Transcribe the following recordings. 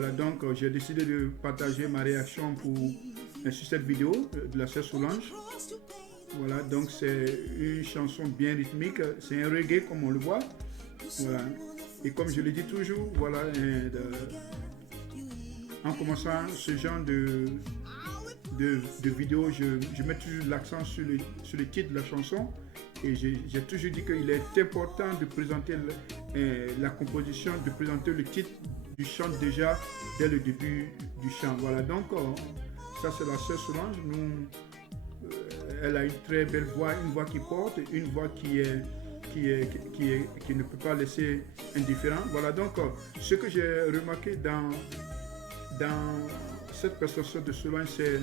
Voilà, donc j'ai décidé de partager ma réaction sur cette vidéo de la sœur Solange. Voilà, donc c'est une chanson bien rythmique, c'est un reggae comme on le voit. Voilà. Et comme je le dis toujours, voilà, en commençant ce genre de vidéo, je mets toujours l'accent sur le titre de la chanson. Et j'ai toujours dit qu'il est important de présenter la composition, de présenter le titre du chant déjà dès le début du chant. Voilà, donc ça c'est la sœur Solange. Elle a une très belle voix, une voix qui porte, une voix qui ne peut pas laisser indifférent. Voilà, donc ce que j'ai remarqué dans cette prestation de Solange, c'est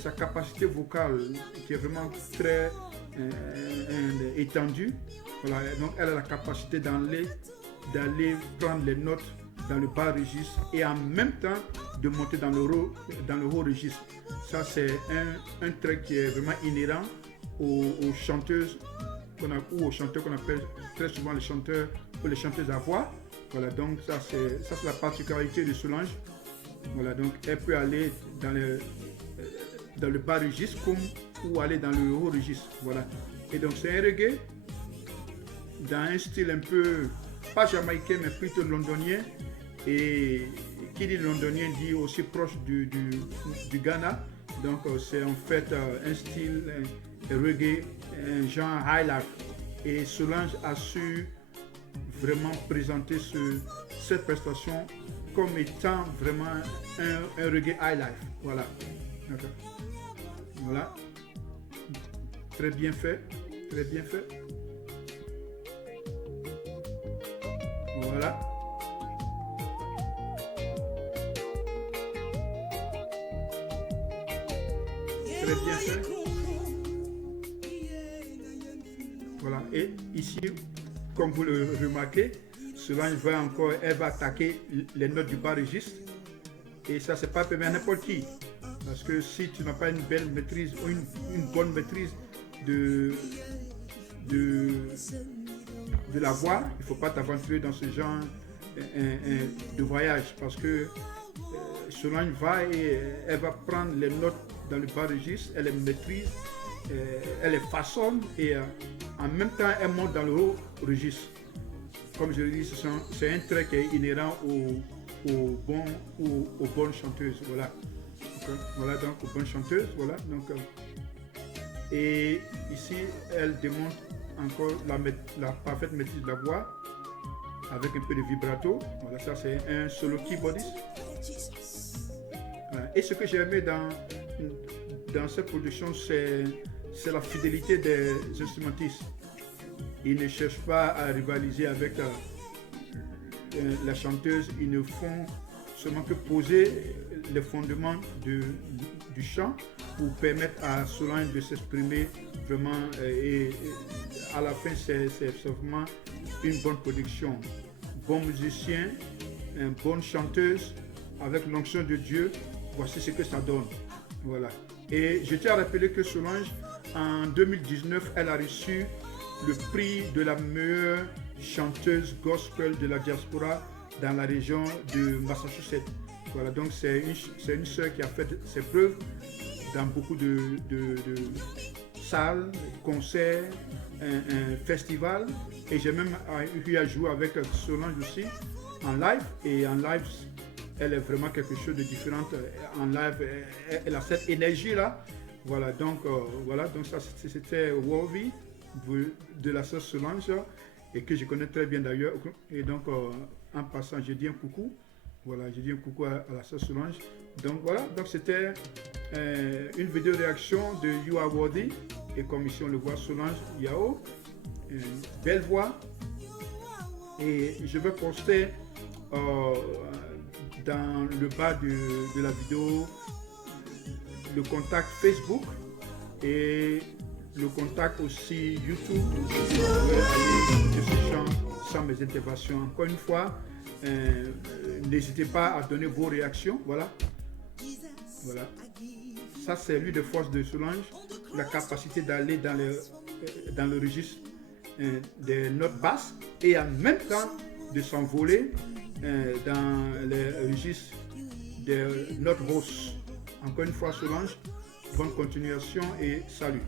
sa capacité vocale qui est vraiment très étendue. Voilà, donc elle a la capacité d'aller prendre les notes dans le bas registre et en même temps de monter dans le haut registre. Ça c'est un trait qui est vraiment inhérent aux chanteuses ou aux chanteurs qu'on appelle très souvent les chanteurs ou les chanteuses à voix. Voilà, donc ça c'est la particularité de Solange. Voilà, donc elle peut aller dans le bas registre ou aller dans le haut registre. Voilà. Et donc c'est un reggae dans un style un peu, pas jamaïcain, mais plutôt londonien. Et qui dit londonien dit aussi proche du Ghana. Donc c'est en fait un style reggae, un genre high life. Et Solange a su vraiment présenter cette prestation comme étant vraiment un reggae high life. Voilà. Okay. Voilà. Très bien fait. Très bien fait. Voilà. Très bien fait. Voilà. Et ici, comme vous le remarquez, Solange elle va attaquer les notes du bas registre. Et ça, c'est pas permis à n'importe qui. Parce que si tu n'as pas une belle maîtrise ou une bonne maîtrise de la voix, il ne faut pas t'aventurer dans ce genre de voyage. Parce que Solange elle va prendre les notes dans le bas registre, elle les maîtrise, elle les façonne et en même temps elle monte dans le haut registre. Comme je l'ai dit, c'est un trait qui est inhérent aux bonnes chanteuses. Voilà. Voilà, donc aux bonnes chanteuses. Voilà, donc, et ici, elle démontre encore la parfaite maîtrise de la voix avec un peu de vibrato. Voilà, ça c'est un solo keyboardiste. Voilà. Et ce que j'ai aimé dans cette production, c'est la fidélité des instrumentistes. Ils ne cherchent pas à rivaliser avec la chanteuse, ils ne font seulement que poser les fondements du chant pour permettre à Solange de s'exprimer vraiment et à la fin c'est vraiment une bonne production. Bon musicien, une bonne chanteuse avec l'onction de Dieu, voici ce que ça donne. Voilà. Et je tiens à rappeler que Solange, en 2019, elle a reçu le prix de la meilleure chanteuse gospel de la diaspora dans la région de Massachusetts. Voilà, donc c'est une sœur qui a fait ses preuves dans beaucoup de salles, concerts, festivals. Et j'ai même eu à jouer avec Solange aussi en live. Et en live, elle est vraiment quelque chose de différent. En live, elle a cette énergie-là. Voilà, donc ça c'était Worthy de la sœur Solange et que je connais très bien d'ailleurs. Et donc en passant, je dis un coucou. Voilà, je dis un coucou à la sœur Solange. Donc voilà, donc c'était une vidéo réaction de You Are Worthy. Et comme ici on le voit, Solange Yao, belle voix. Et je vais poster dans le bas de la vidéo le contact Facebook et le contact aussi YouTube. Vous pouvez aller écouter ce chant sans mes interventions. Encore une fois, n'hésitez pas à donner vos réactions. Voilà. Voilà. Ça, c'est l'une des forces de Solange, la capacité d'aller dans le registre des notes basses et en même temps de s'envoler dans les registres de notre hausse. Encore une fois, Solange, bonne continuation et salut.